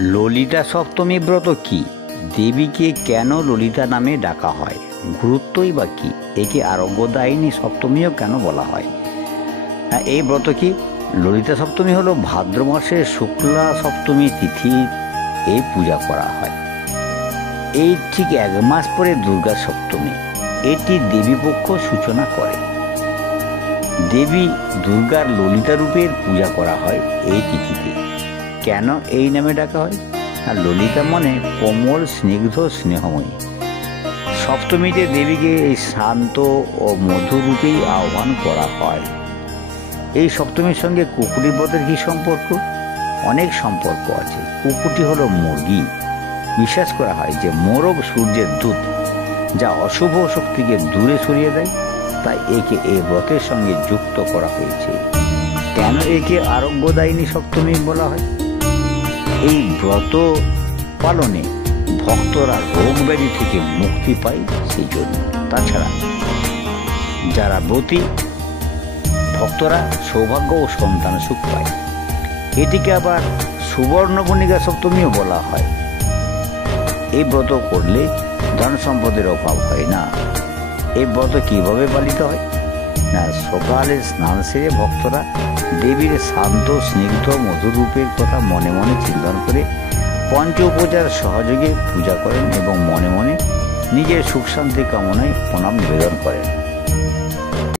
ললিতা সপ্তমী ব্রত কি? দেবীকে কেন ললিতা নামে ডাকা হয়? গুরুত্বই বা কি? একে আরোগ্যদায়িনী সপ্তমীও কেন বলা হয়? এই ব্রত কি? ললিতা সপ্তমী হলো ভাদ্র মাসের শুক্লা সপ্তমী তিথি এই পূজা করা হয়। এই ঠিক 1 মাস পরে দুর্গা সপ্তমী। এটি দেবীপক্ষ সূচনা করে। দেবী দুর্গার ললিতা রূপের পূজা করা হয় এই তিথিতে। কেন এই নামে ডাকা হয়? আর ললিতা মানে কোমল, স্নিগ্ধ, স্নেহময়ী। সপ্তমীতে দেবীকে এই শান্ত ও মধুর রূপেই আহ্বান করা হয়। এই সপ্তমীর সঙ্গে কুকুরি ব্রতের কি সম্পর্ক? অনেক সম্পর্ক আছে। কুকুরটি হলো মুরগি। বিশ্বাস করা হয় যে মোরগ সূর্যের দূত, যা অশুভ শক্তিকে দূরে সরিয়ে দেয়। তাই একে এই ব্রতের সঙ্গে যুক্ত করা হয়েছে। কেন একে আরোগ্যদায়িনী সপ্তমী বলা হয়? এই ব্রত পালনে ভক্তরা রোগ ব্যাধি থেকে মুক্তি পায়, সেই জন্য। তাছাড়া যারা ব্রতী ভক্তরা সৌভাগ্য ও সন্তান সুখ পায়। এটিকে আবার সুবর্ণবণিকা সপ্তমীও বলা হয়। এই ব্রত করলে ধন সম্পদের অভাব হয় না। এই ব্রত কিভাবে পালিত হয়? না, সকালে স্নান সেরে ভক্তরা দেবীর শান্ত, স্নিগ্ধ, মধুর রূপের কথা মনে মনে চিন্তন করে পঞ্চ উপচার সহযোগে পূজা করেন এবং মনে মনে নিজের সুখ শান্তি কামনায় প্রণাম নিবেদন করেন।